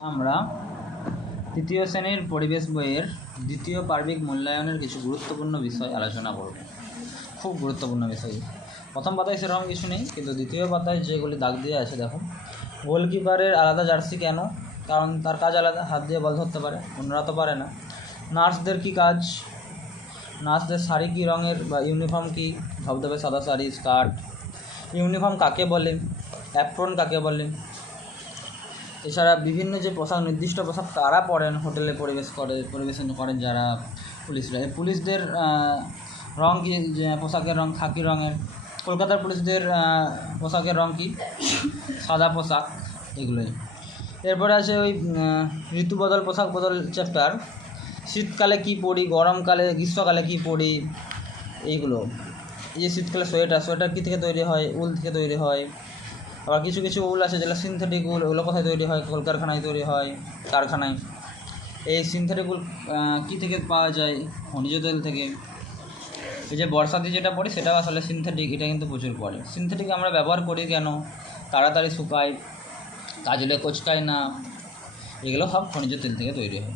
আমরা তৃতীয় শ্রেণীর পরিবেশ বইয়ের দ্বিতীয় পার্বিক মূল্যায়নের কিছু গুরুত্বপূর্ণ বিষয় আলোচনা করব। খুব গুরুত্বপূর্ণ বিষয়। প্রথম পাতায় সেরকম কিছু নেই, কিন্তু দ্বিতীয় পাতায় যেগুলি দাগ দিয়ে আছে দেখো। গোলকিপারের আলাদা জার্সি কেন? কারণ তার কাজ আলাদা, হাত দিয়ে বল ধরতে পারে, অন্যরা তো পারে না। নার্সদের কি কাজ? নার্সদের শাড়ি কী রঙের বা ইউনিফর্ম কি? ধবধবে সাদা শাড়ি, স্কার্ট। ইউনিফর্ম কাকে বলে? অ্যাপ্রন কাকে বলে? এছাড়া বিভিন্ন যে পোশাক, নির্দিষ্ট পোশাক কারা পরেন হোটেলে পরিবেশন করেন যারা পুলিশরা। এই পুলিশদের রঙ কি? পোশাকের রঙ খাকি রঙের। কলকাতার পুলিশদের পোশাকের রঙ কি? সাদা পোশাক। এগুলোই। এরপরে আছে ওই ঋতু বদল, পোশাক বদল চ্যাপ্টার। শীতকালে কি পরি, গরমকালে, গ্রীষ্মকালে কি পরি, এইগুলো। এই যে শীতকালে সোয়েটার কী থেকে তৈরি হয়? উল থেকে তৈরি হয়। আবার কিছু কিছু উল আছে যেগুলো সিনথেটিক উল, ওগুলো কোথায় তৈরি হয়? কলকারখানায় তৈরি হয়, কারখানায়। এই সিনথেটিক উল কী থেকে পাওয়া যায়? খনিজ তেল থেকে। এই যে বর্ষাতে যেটা পড়ি সেটাও আসলে সিনথেটিক, এটা কিন্তু প্রচুর পড়ে। সিনথেটিক আমরা ব্যবহার করি কেন? তাড়াতাড়ি শুকায়, কাজলে কোচকায় না, এগুলো সব খনিজ তেল থেকে তৈরি হয়।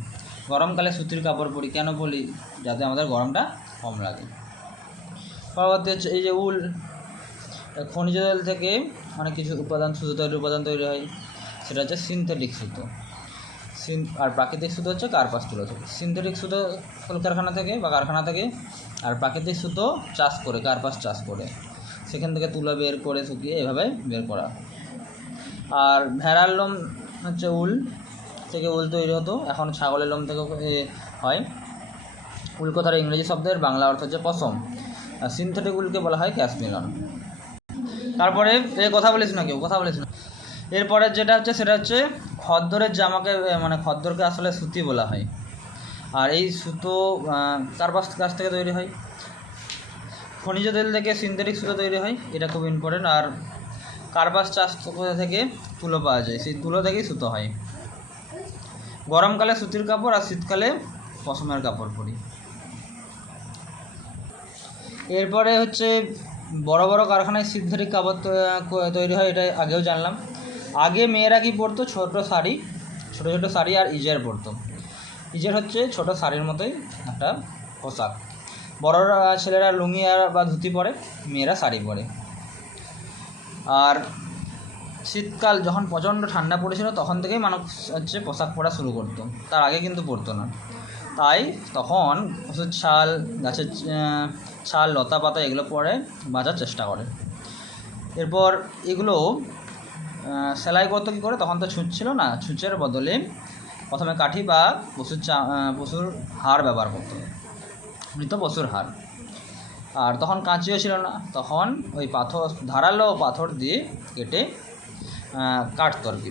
গরমকালে সুতির কাপড় পরি, কেন পরি? যাতে আমাদের গরমটা কম লাগে। পরবর্তী হচ্ছে এই যে উল, খনিজ তেল থেকে অনেক কিছু উপাদান তৈরি হয়, সেটা হচ্ছে সিনথেটিক সুতো। আর প্রাকৃতিক সুতো হচ্ছে কার্পাস তুলো থেকে। সিনথেটিক সুতো কলকারখানা থেকে বা কারখানা থেকে, আর প্রাকৃতিক সুতো চাষ করে, কার্পাস চাষ করে, সেখান থেকে তুলো বের করে শুকিয়ে এভাবে বের করা। আর ভেড়ার লোম হচ্ছে উল থেকে উল তৈরি হতো, এখন ছাগলের লোম থেকে হয়। উল কথার ইংরেজি শব্দের বাংলা অর্থ হচ্ছে পশম। আর সিনথেটিক উলকে বলা হয় ক্যাশমিলন। তারপরে কথা বলিস না, এরপরে যেটা হচ্ছে সেটা হচ্ছে খদ্দরের জামাকে, মানে খদ্দরকে আসলে সুতি বলা হয়। আর এই সুতো কার্পাস গাছ থেকে তৈরি হয়। খনিজ তেল থেকে সিনথেটিক সুতো তৈরি হয়, এটা খুব ইম্পর্টেন্ট। আর কার্পাস চাষ থেকে তুলো পাওয়া যায়, সেই তুলো থেকেই সুতো হয়। গরমকালে সুতির কাপড় আর শীতকালে পশমের কাপড় পরি। এরপরে হচ্ছে বড় বড় কারখানায় সিনথেটিক কাপড় তৈরি হয়, এটা আগেও জানলাম। আগে মেয়েরা কি পরতো? ছোটো শাড়ি আর ইজার পরতো। ইজার হচ্ছে ছোটো শাড়ির মতোই একটা পোশাক। বড়রা ছেলেরা লুঙ্গি বা ধুতি পরে, মেয়েরা শাড়ি পরে। আর শীতকাল যখন প্রচণ্ড ঠান্ডা পড়েছিল তখন থেকেই মানুষ হচ্ছে পোশাক পরা শুরু করতো, তার আগে কিন্তু পরতো না। তাই তখন ওষুধ ছাল, গাছের ছাল, লতা পাতা এগুলো পরে বাঁচার চেষ্টা করে। এরপর এগুলো সেলাই করতো কী করে? তখন তো ছুঁচ ছিল না, ছুঁচের বদলে প্রথমে কাঠি বা পশুর হাড় ব্যবহার করতো, মৃত পশুর হাড়। আর তখন কাঁচিও ছিল না, তখন ওই ধারালো পাথর দিয়ে কেটে কাটতো আর কি।